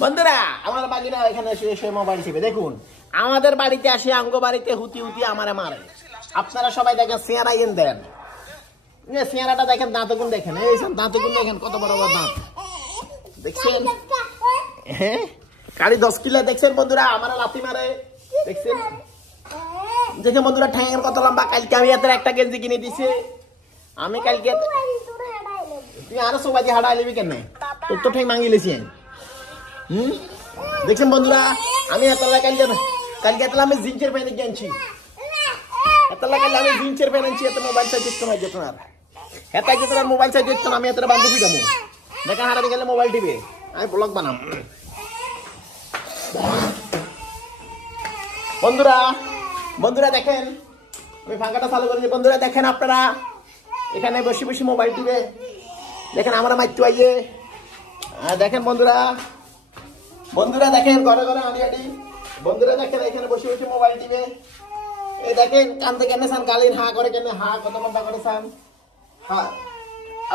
বন্ধুরা আমার বাকিরা এখানে এসে মোবাইল টিপে দেখুন আমাদের বাড়িতে আসে আঙ্গ বাড়িতে হুতি হুতি আমারে মারে। আপনারা সবাই দেখেন চেহারা ইন দেন, চেহারাটা দেখেন, দাঁতগুন দেখেন, এই সব দাঁতগুন দেখেন কত বড় বড় দাঁত দেখছেন। হ্যাঁ কালি 10 কিলো দেখছেন বন্ধুরা, আমার লাথি মারে দেখছেন। দেখেন বন্ধুরা ঠ্যাঙের কত লম্বা। কালকে আমি এত একটা গেঞ্জি কিনে দিছে, আমি কালকে তুই আরো সবাই হাড়া লিবি কেন, তোর তো ঠ্যাং মাঙ্গি লেছি। দেখছেন বন্ধুরা আমি এতলা কালকে এতলা আমি জিন্সের প্যান্ট কিনছি, এতলা কালকে আমি জিন্সের প্যান্ট আনছি। এত মোবাইল সাইজ দেখতে না যেত না, এত যেত না মোবাইল সাইজ দেখতো না। আমি এতটা বান্ধবী দেবো দেখেন হারাতে গেলে মোবাইল টিপে আমি ব্লগ বানাম। বন্ধুরা বন্ধুরা দেখেন আমি ফাঁকাটা চালু করেছি। বন্ধুরা দেখেন আপনারা এখানে বসে বসে মোবাইল টিপে দেখেন আমরা মাইটু আইয়ে দেখেন বন্ধুরা। বন্ধুরা দেখেন ঘরে ঘরে আড়ি বন্ধুরা দেখেন এখানে বসে বসে মোবাইল টিপে। এই দেখেন কান্দে কেন চান, গালির হা করে কেন, হা কত লম্বা করে চান। হ্যাঁ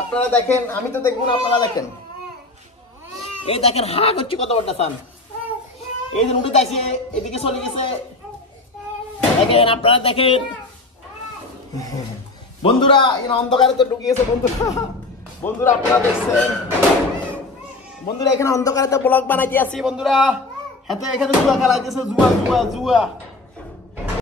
আপনারা দেখেন, আমি তো দেখবো না, আপনারা দেখেন। এই দেখেন হা করছে কত বড়টা চান, এই যে উঠে আছে এদিকে চলে গেছে দেখেন আপনারা দেখেন। বন্ধুরা এখানে অন্ধকারে তো ঢুকে গেছে বন্ধুরা, বন্ধুরা আপনারা দেখছেন। বন্ধুরা এখানে অন্ধকারে তো ব্লগ বানাইতে আসি বন্ধুরা, হাতে এখানে জুয়া খেলা দিতেছে, জুয়া জুয়া জুয়া।